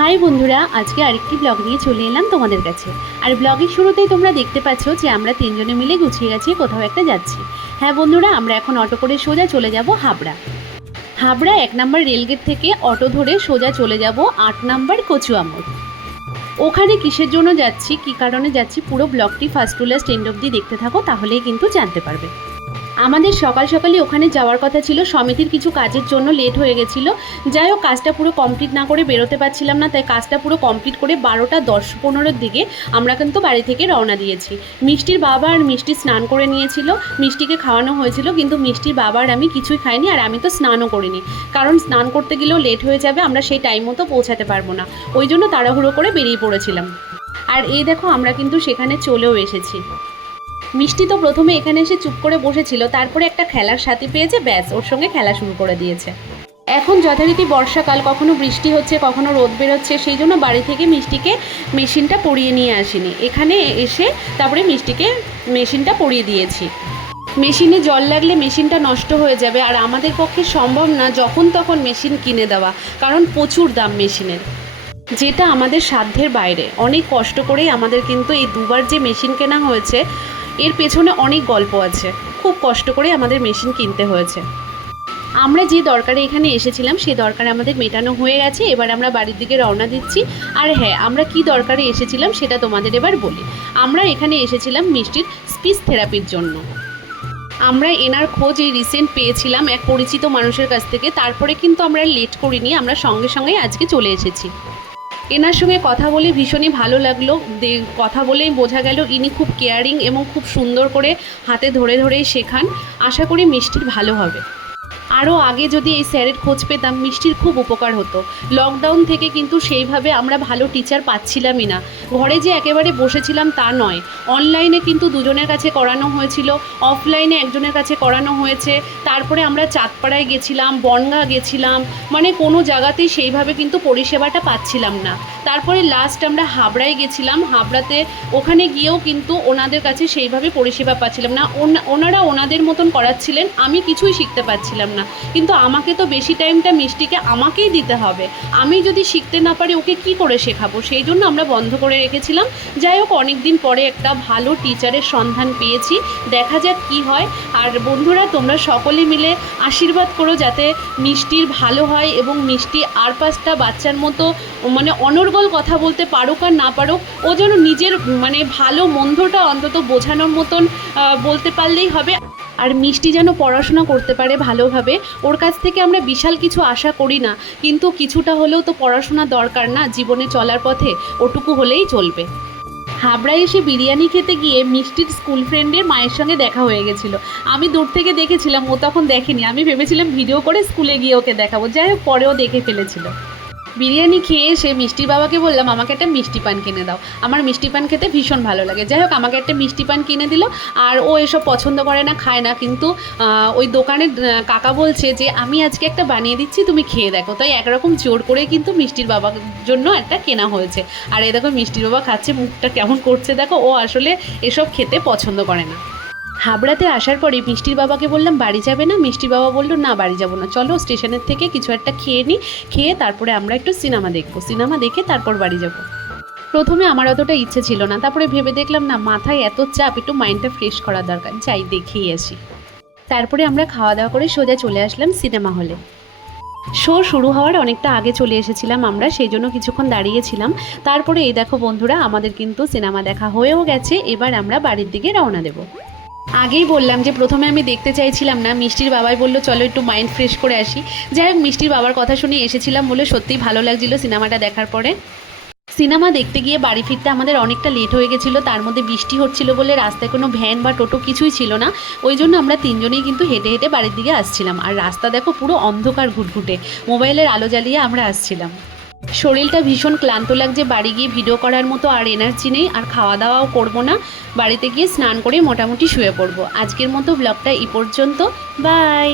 High বন্ধুরা, আজকে আরেকটি ব্লগ নিয়ে চলে এলাম তোমাদের কাছে। আর ব্লগের শুরুতেই তোমরা দেখতে পাচ্ছ যে আমরা তিনজনে মিলে গুছিয়ে গেছি কোথাও একটা যাচ্ছি। হ্যাঁ বন্ধুরা, আমরা এখন অটো করে সোজা চলে যাব হাবড়া। হাবড়া এক নম্বর রেলগেট থেকে অটো ধরে সোজা চলে যাব আট নম্বর কচুয়া মোড়। ওখানে কিসের জন্য যাচ্ছি, কী কারণে যাচ্ছি, পুরো ব্লগটি ফার্স্ট টু লাস্ট এন্ড অবধি দেখতে থাকো, তাহলেই কিন্তু জানতে পারবে। আমাদের সকাল সকালই ওখানে যাওয়ার কথা ছিল। সমিতির কিছু কাজের জন্য লেট হয়ে গেছিল। যাই হোক, কাজটা পুরো কমপ্লিট না করে বেরোতে পারছিলাম না, তাই কাজটা পুরো কমপ্লিট করে বারোটা দশ পনেরোর দিকে আমরা কিন্তু বাড়ি থেকে রওনা দিয়েছি। মিষ্টির বাবা আর মিষ্টি স্নান করে নিয়েছিল। মিষ্টিকে খাওয়ানো হয়েছিল, কিন্তু মিষ্টির বাবা আর আমি কিছুই খাইনি আর আমি তো স্নানও করিনি। কারণ স্নান করতে গেলেও লেট হয়ে যাবে, আমরা সেই টাইম মতো পৌঁছাতে পারব না। ওই জন্য তাড়াহুড়ো করে বেরিয়ে পড়েছিলাম। আর এই দেখো, আমরা কিন্তু সেখানে চলেও এসেছি। মিষ্টি তো প্রথমে এখানে এসে চুপ করে বসেছিল, তারপরে একটা খেলার সাথী পেয়েছে, ব্যাস, ওর সঙ্গে খেলা শুরু করে দিয়েছে। এখন যথারীতি বর্ষাকাল, কখনো বৃষ্টি হচ্ছে, কখনো রোদ বেরোচ্ছে, সেই জন্য বাড়ি থেকে মিষ্টিকে মেশিনটা পরিয়ে নিয়ে আসিনি। এখানে এসে তারপরে মিষ্টিকে মেশিনটা পরিয়ে দিয়েছি। মেশিনে জল লাগলে মেশিনটা নষ্ট হয়ে যাবে, আর আমাদের পক্ষে সম্ভব না যখন তখন মেশিন কিনে দেওয়া, কারণ প্রচুর দাম মেশিনের। যেটা আমাদের সাধ্যের বাইরে। অনেক কষ্ট করেই আমাদের কিন্তু এই দুবার যে মেশিন কেনা হয়েছে এর পেছনে অনেক গল্প আছে। খুব কষ্ট করে আমাদের মেশিন কিনতে হয়েছে। আমরা যে দরকারে এখানে এসেছিলাম, সেই দরকার আমাদের মেটানো হয়ে গেছে। এবার আমরা বাড়ির দিকে রওনা দিচ্ছি। আর হ্যাঁ আমরা কি দরকারে এসেছিলাম সেটা তোমাদের এবার বলি। আমরা এখানে এসেছিলাম মিষ্টির স্পিচ থেরাপির জন্য। আমরা এনার খোঁজ এই রিসেন্ট পেয়েছিলাম এক পরিচিত মানুষের কাছ থেকে। তারপরে কিন্তু আমরা লেট করিনি, আমরা সঙ্গে সঙ্গেই আজকে চলে এসেছি। এনার সঙ্গে কথা বলে ভীষণই ভালো লাগল। কথা বলেই বোঝা গেল ইনি খুব কেয়ারিং এবং খুব সুন্দর করে হাতে ধরে ধরেই শেখান। আশা করি মিষ্টির ভালো হবে। আরও আগে যদি এই স্যারের খোঁজ পেতাম, মিষ্টির খুব উপকার হতো। লকডাউন থেকে কিন্তু সেইভাবে আমরা ভালো টিচার পাচ্ছিলামই না। ঘরে যে একেবারে বসেছিলাম তা নয়। অনলাইনে কিন্তু দুজনের কাছে করানো হয়েছিল অফলাইনে একজনের কাছে করানো হয়েছে। তারপরে আমরা চাঁদপাড়ায় গেছিলাম, বনগা গেছিলাম মানে কোনো জায়গাতেই সেইভাবে কিন্তু পরিষেবাটা পাচ্ছিলাম না। তারপরে লাস্ট আমরা হাবড়ায় গেছিলাম। হাবড়াতে ওখানে গিয়েও কিন্তু ওনাদের কাছে সেইভাবে পরিষেবা পাচ্ছিলাম না। ওনারা ওনাদের মতন করাচ্ছিলেন, আমি কিছুই শিখতে পারছিলাম না। কিন্তু আমাকে তো বেশি টাইমটা মিষ্টিকে আমাকেই দিতে হবে। আমি যদি শিখতে না পারি ওকে কি করে শেখাবো? সেই জন্য আমরা বন্ধ করে রেখেছিলাম। যাই হোক অনেক দিন পরে একটা ভালো টিচারের সন্ধান পেয়েছি। দেখা যাক কি হয়। আর বন্ধুরা, তোমরা সকলে মিলে আশীর্বাদ করো যাতে মিষ্টির ভালো হয় এবং মিষ্টি আর পাঁচটা বাচ্চার মতো মানে অনর্গল কথা বলতে পারুক আর না পারুক, ও যেন নিজের মানে ভালো মন্দটা অন্তত বোঝানোর মতন বলতে পারলেই হবে। আর মিষ্টি যেন পড়াশোনা করতে পারে ভালোভাবে, ওর কাছ থেকে আমরা বিশাল কিছু আশা করি না, কিন্তু কিছুটা হলেও তো পড়াশোনা দরকার না, জীবনে চলার পথে ওটুকু হলেই চলবে। হাবড়ায় এসে বিরিয়ানি খেতে গিয়ে মিষ্টির স্কুল ফ্রেন্ডের মায়ের সঙ্গে দেখা হয়ে গেছিল। আমি দূর থেকে দেখেছিলাম, ও তখন দেখেনি, আমি ভেবেছিলাম ভিডিও করে স্কুলে গিয়ে ওকে দেখাবো, যাই হোক, পরেও দেখে ফেলেছিল। বিরিয়ানি খেয়ে এসে মিষ্টির বাবাকে বললাম, আমাকে একটা মিষ্টি পান কিনে দাও। আমার মিষ্টি পান খেতে ভীষণ ভালো লাগে। যাই হোক, আমাকে একটা মিষ্টি পান কিনে দিল, আর ও এসব পছন্দ করে না, খায় না। কিন্তু ওই দোকানের কাকা বলছে যে, আমি আজকে একটা বানিয়ে দিচ্ছি, তুমি খেয়ে দেখো। তাই একরকম জোর করে কিন্তু মিষ্টির বাবার জন্য একটা কেনা হয়েছে। আর এই দেখো, মিষ্টির বাবা খাচ্ছে, মুখটা কেমন করছে দেখো, ও আসলে এসব খেতে পছন্দ করে না। হাবড়াতে আসার পরে মিষ্টির বাবাকে বললাম, বাড়ি যাবে না? মিষ্টির বাবা বলল, না, বাড়ি যাব না। চলো স্টেশনের থেকে কিছু একটা খেয়ে নিই খেয়ে তারপরে আমরা একটু সিনেমা দেখব। সিনেমা দেখে তারপর বাড়ি যাব। প্রথমে আমার অতটা ইচ্ছে ছিল না। তারপরে ভেবে দেখলাম, না, মাথায় এত চাপ, একটু মাইন্ডটা ফ্রেশ করা দরকার। যাই, দেখেই আসি। তারপরে আমরা খাওয়া দাওয়া করে সোজা চলে আসলাম সিনেমা হলে। শো শুরু হওয়ার অনেকটা আগে চলে এসেছিলাম আমরা, সেই জন্য কিছুক্ষণ দাঁড়িয়েছিলাম। তারপরে এই দেখো বন্ধুরা, আমাদের কিন্তু সিনেমা দেখা হয়েও গেছে। এবার আমরা বাড়ির দিকে রওনা দেবো। আগেই বললাম যে প্রথমে আমি দেখতে চাইছিলাম না। মিষ্টির বাবাই বলল, চলো একটু মাইন্ড ফ্রেশ করে আসি। যাই হোক, মিষ্টির বাবার কথা শুনে এসেছিলাম বলে সত্যিই ভালো লাগছিল সিনেমাটা দেখার পরে। সিনেমা দেখতে গিয়ে বাড়ি ফিরতে আমাদের অনেকটা লেট হয়ে গেছিল, তার মধ্যে বৃষ্টি হচ্ছিল বলে রাস্তায় কোনো ভ্যান বা টোটো কিছুই ছিল না। ওই জন্য আমরা তিনজনেই কিন্তু হেঁটে হেঁটে বাড়ির দিকে আসছিলাম। আর রাস্তা দেখো পুরো অন্ধকার ঘুটঘুটে। মোবাইলের আলো জ্বালিয়ে আমরা আসছিলাম। শরীরটা ভীষণ ক্লান্ত লাগছে, বাড়ি গিয়ে ভিডিও করার মতো আর এনার্জি নেই, আর খাওয়া দাওয়াও করব না। বাড়িতে গিয়ে স্নান করে মোটামুটি শুয়ে পড়ব। আজকের মতো ব্লগটা এই পর্যন্ত। বাই